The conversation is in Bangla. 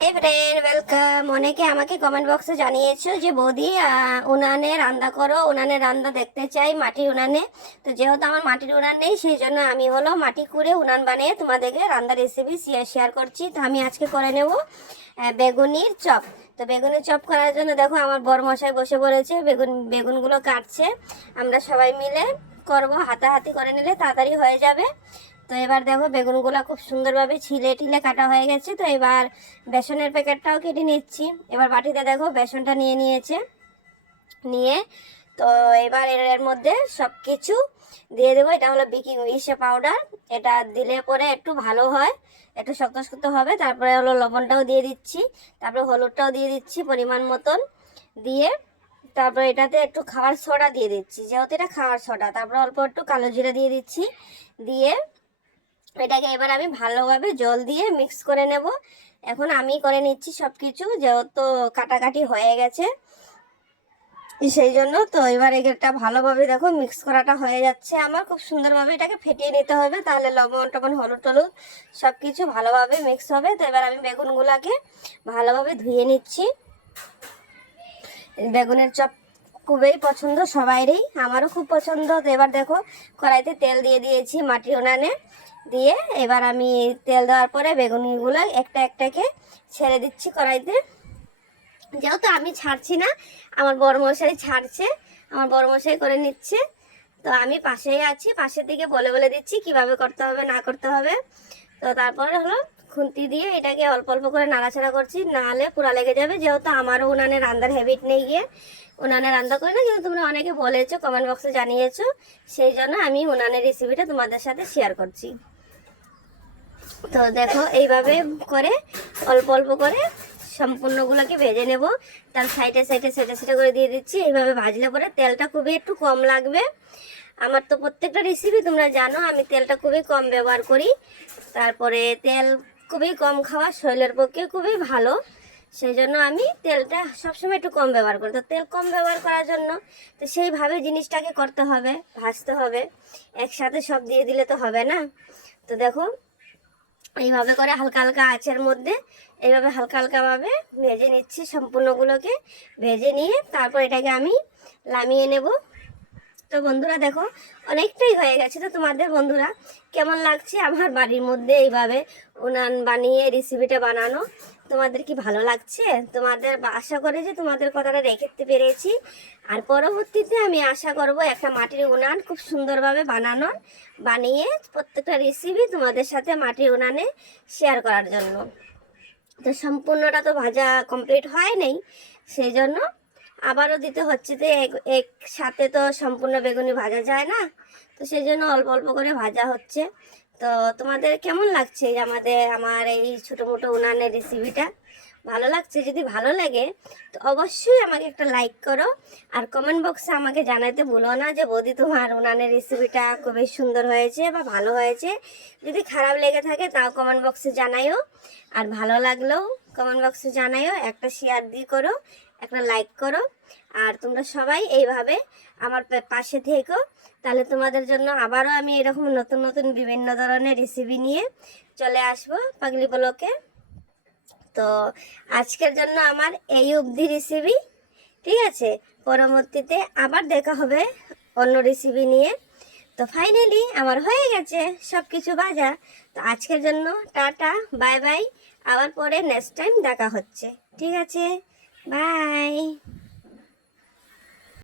Hi friend, welcome. অনেকে আমাকে কমেন্ট বক্সে জানিয়েছো যে বৌদি উনানে রান্না করো, উনানে রান্না দেখতে চাই মাটির উনানে। তো যেহেতু আমার মাটির উনান নেই, সেই জন্য আমি হলো মাটি করে উনান বানিয়ে তোমাদেরকে রান্নার রেসিপি শেয়ার করছি। তো আমি আজকে করে নেব বেগুনির চপ। তো বেগুনের চপ করার জন্য দেখো আমার বড় মশাই বসে পড়েছে, বেগুনগুলো কাটছে। আমরা সবাই মিলে করব, হাতাহাতি করে নিলে তাড়াতাড়ি হয়ে যাবে। তো এবার দেখো বেগুনগুলো খুব সুন্দরভাবে ছিলে টিলে কাটা হয়ে গেছে। তো এবার বেসনের প্যাকেটটাও কেটে নিচ্ছি। এবার বাটিতে দেখো বেসনটা নিয়ে নিয়েছে, নিয়ে তো এবার এর মধ্যে সব কিছু দিয়ে দেবো। এটা হলো বেকিং পাউডার, এটা দিলে পরে একটু ভালো হয়, একটু শক্ত শক্ত হবে। তারপরে হলো লবণটাও দিয়ে দিচ্ছি, তারপরে হলুদটাও দিয়ে দিচ্ছি পরিমাণ মতন দিয়ে। তারপরে এটাতে একটু খাবার সোডা দিয়ে দিচ্ছি, যেহেতু এটা খাবার সোডা। তারপরে অল্প একটু কালো জিরা দিয়ে দিচ্ছি, দিয়ে এটাকে এবার আমি ভালোভাবে জল দিয়ে মিক্স করে নেব। এখন আমি করে নিচ্ছি সব কিছু, যেহেতু কাটাকাটি হয়ে গেছে সেই জন্য। তো এবার এটা ভালোভাবে দেখো মিক্স করাটা হয়ে যাচ্ছে আমার। খুব সুন্দরভাবে এটাকে ফেটিয়ে নিতে হবে, তাহলে লবণ টবণ হলুদ টলুদ সব কিছু ভালোভাবে মিক্স হবে। তো এবার আমি বেগুনগুলোকে ভালোভাবে ধুয়ে নিচ্ছি। বেগুনের চপ খুবই পছন্দ সবাইরই, আমারও খুব পছন্দ। তো এবার দেখো কড়াইতে তেল দিয়ে দিয়েছি মাটির উনানে, দিয়ে এবার আমি তেল দেওয়ার পরে বেগুনিগুলো একটা একটাকে ছেড়ে দিচ্ছি কড়াইতে। যেহেতু আমি ছাড়ছি না, আমার বড় মশাই ছাড়ছে, আমার বড় মশাই করে নিচ্ছে। তো আমি পাশেই আছি, পাশের দিকে বলে বলে দিচ্ছি কিভাবে করতে হবে না করতে হবে। তো তারপরে হলো খুন্তি দিয়ে এটাকে অল্প অল্প করে নাড়াচাড়া করছি, নাহলে পুরা লেগে যাবে। যেহেতু আমারও উনানে রান্নার হ্যাবিট নেই, গিয়ে উনানে রান্না করি না, কিন্তু তোমরা অনেকে বলেছো, কমেন্ট বক্সে জানিয়েছো, সেই জন্য আমি উনানের রেসিপিটা তোমাদের সাথে শেয়ার করছি। তো দেখো এইভাবে করে অল্প অল্প করে সম্পূর্ণগুলোকে ভেজে নেব। তার সাইডে সাইডে সেটে সেটে করে দিয়ে দিচ্ছি। এইভাবে ভাজলে পরে তেলটা খুবই একটু কম লাগবে। আমার তো প্রত্যেকটা রেসিপি তোমরা জানো আমি তেলটা খুবই কম ব্যবহার করি। তারপরে তেল খুবই কম খাওয়া শরীরের পক্ষে খুবই ভালো, সেই জন্য আমি তেলটা সবসময় একটু কম ব্যবহার করি। তো তেল কম ব্যবহার করার জন্য তো সেইভাবে জিনিসটাকে করতে হবে, ভাজতে হবে। একসাথে সব দিয়ে দিলে তো হবে না। তো দেখো এইভাবে করে হালকা হালকা আঁচের মধ্যে এইভাবে হালকা হালকাভাবে ভেজে নিচ্ছি সম্পূর্ণগুলোকে। ভেজে নিয়ে তারপর এটাকে আমি নামিয়ে নেব। তো বন্ধুরা দেখো অনেকটাই হয়ে গেছে। তো তোমাদের বন্ধুরা কেমন লাগছে আমার বাড়ির মধ্যে এইভাবে উনান বানিয়ে রেসিপিটা বানানো? তোমাদের কি ভালো লাগছে? তোমাদের আশা করে যে তোমাদের কথাটা রেখে পেরেছি। আর পরবর্তীতে আমি আশা করব একটা মাটির উনান খুব সুন্দরভাবে বানিয়ে প্রত্যেকটা রেসিপি তোমাদের সাথে মাটির উনানে শেয়ার করার জন্য। তো সম্পূর্ণটা তো ভাজা কমপ্লিট হয় নাই, সেই জন্য আবারও দিতে হচ্ছে। তো একসাথে তো সম্পূর্ণ বেগুনি ভাজা যায় না, তো সেই জন্য অল্প অল্প করে ভাজা হচ্ছে। তো তোমাদের কেমন লাগছে আমার এই ছোটো মোটো উনানের রেসিপিটা? ভালো লাগছে? যদি ভালো লাগে তো অবশ্যই আমাকে একটা লাইক করো, আর কমেন্ট বক্সে আমাকে জানাতে ভুলো না যে বৌদি তোমার উনানের রেসিপিটা খুবই সুন্দর হয়েছে বা ভালো হয়েছে। যদি খারাপ লেগে থাকে তাও কমেন্ট বক্সে জানাইও, আর ভালো লাগলেও কমেন্ট বক্সে জানাইও। একটা শেয়ার দিয়ে করো, একটা লাইক করো। আর তোমরা সবাই এইভাবে আমার পাশে থেকো, তাহলে তোমাদের জন্য আবারও আমি এরকম নতুন নতুন বিভিন্ন ধরনের রেসিপি নিয়ে চলে আসবো পাগলি ব্লকে। তো আজকের জন্য আমার এই অবধি রেসিপি, ঠিক আছে? পরবর্তীতে আবার দেখা হবে অন্য রেসিপি নিয়ে। তো ফাইনালি আমার হয়ে গেছে সব কিছু ভাজা। তো আজকের জন্য টাটা, বাই বাই। আবার পরে নেক্সট টাইম দেখা হচ্ছে, ঠিক আছে? বাই।